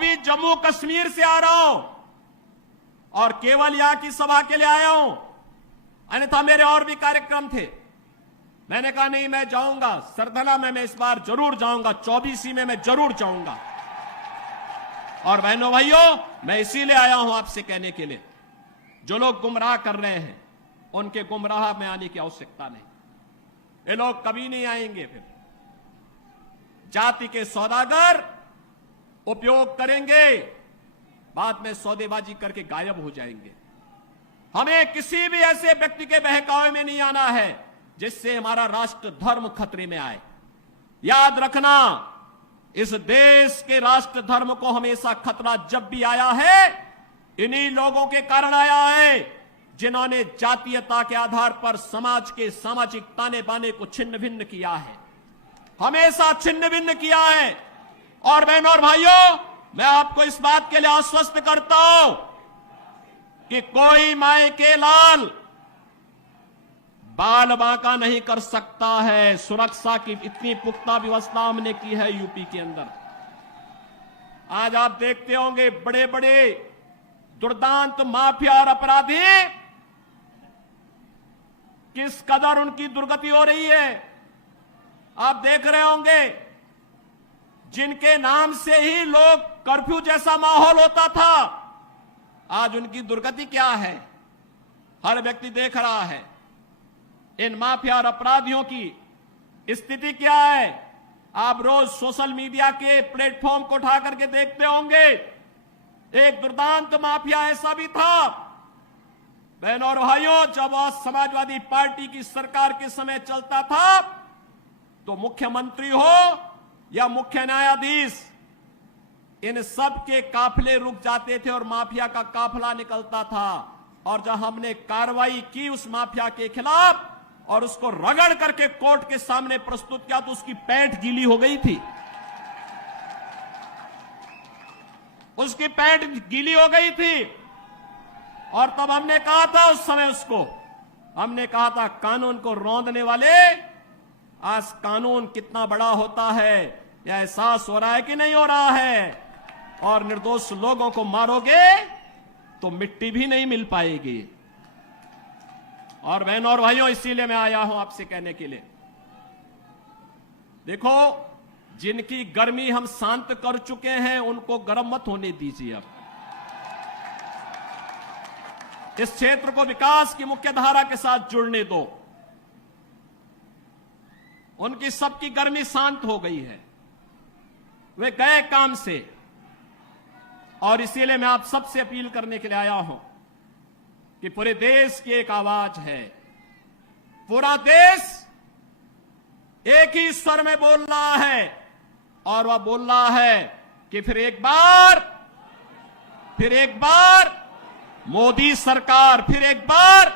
अभी जम्मू कश्मीर से आ रहा हूं और केवल यहां की सभा के लिए आया हूं, अन्यथा मेरे और भी कार्यक्रम थे। मैंने कहा नहीं, मैं जाऊंगा सरधना में, मैं इस बार जरूर जाऊंगा, 24 में मैं जरूर जाऊंगा। और बहनों भाइयों, मैं इसीलिए आया हूं आपसे कहने के लिए, जो लोग गुमराह कर रहे हैं उनके गुमराह में आने की आवश्यकता नहीं। ये लोग कभी नहीं आएंगे। फिर जाति के सौदागर उपयोग करेंगे, बाद में सौदेबाजी करके गायब हो जाएंगे। हमें किसी भी ऐसे व्यक्ति के बहकावे में नहीं आना है जिससे हमारा राष्ट्र धर्म खतरे में आए। याद रखना, इस देश के राष्ट्र धर्म को हमेशा खतरा जब भी आया है, इन्हीं लोगों के कारण आया है जिन्होंने जातीयता के आधार पर समाज के सामाजिक ताने बाने को छिन्न भिन्न किया है, हमेशा छिन्न भिन्न किया है। और बहनों और भाइयों, मैं आपको इस बात के लिए आश्वस्त करता हूं कि कोई माय के लाल बाल बांका नहीं कर सकता है। सुरक्षा की इतनी पुख्ता व्यवस्था हमने की है यूपी के अंदर। आज आप देखते होंगे बड़े बड़े दुर्दांत माफिया और अपराधी किस कदर उनकी दुर्गति हो रही है। आप देख रहे होंगे, जिनके नाम से ही लोग कर्फ्यू जैसा माहौल होता था, आज उनकी दुर्गति क्या है, हर व्यक्ति देख रहा है। इन माफिया और अपराधियों की स्थिति क्या है, आप रोज सोशल मीडिया के प्लेटफॉर्म को उठा करके देखते होंगे। एक दुर्दांत माफिया ऐसा भी था, बहनों और भाइयों, जब आज समाजवादी पार्टी की सरकार के समय चलता था तो मुख्यमंत्री हो या मुख्य न्यायाधीश, इन सब के काफिले रुक जाते थे और माफिया का काफिला निकलता था। और जब हमने कार्रवाई की उस माफिया के खिलाफ और उसको रगड़ करके कोर्ट के सामने प्रस्तुत किया तो उसकी पैंट गीली हो गई थी, उसकी पैंट गीली हो गई थी। और तब हमने कहा था, उस समय उसको हमने कहा था, कानून को रौंदने वाले, आज कानून कितना बड़ा होता है यह एहसास हो रहा है कि नहीं हो रहा है। और निर्दोष लोगों को मारोगे तो मिट्टी भी नहीं मिल पाएगी। और बहनों और भाइयों, इसीलिए मैं आया हूं आपसे कहने के लिए, देखो, जिनकी गर्मी हम शांत कर चुके हैं उनको गर्म मत होने दीजिए। अब इस क्षेत्र को विकास की मुख्य धारा के साथ जुड़ने दो। उनकी सबकी गर्मी शांत हो गई है, वे गए काम से। और इसीलिए मैं आप सबसे अपील करने के लिए आया हूं कि पूरे देश की एक आवाज है, पूरा देश एक ही स्वर में बोल रहा है। और वह बोल रहा है कि फिर एक बार मोदी सरकार, फिर एक बार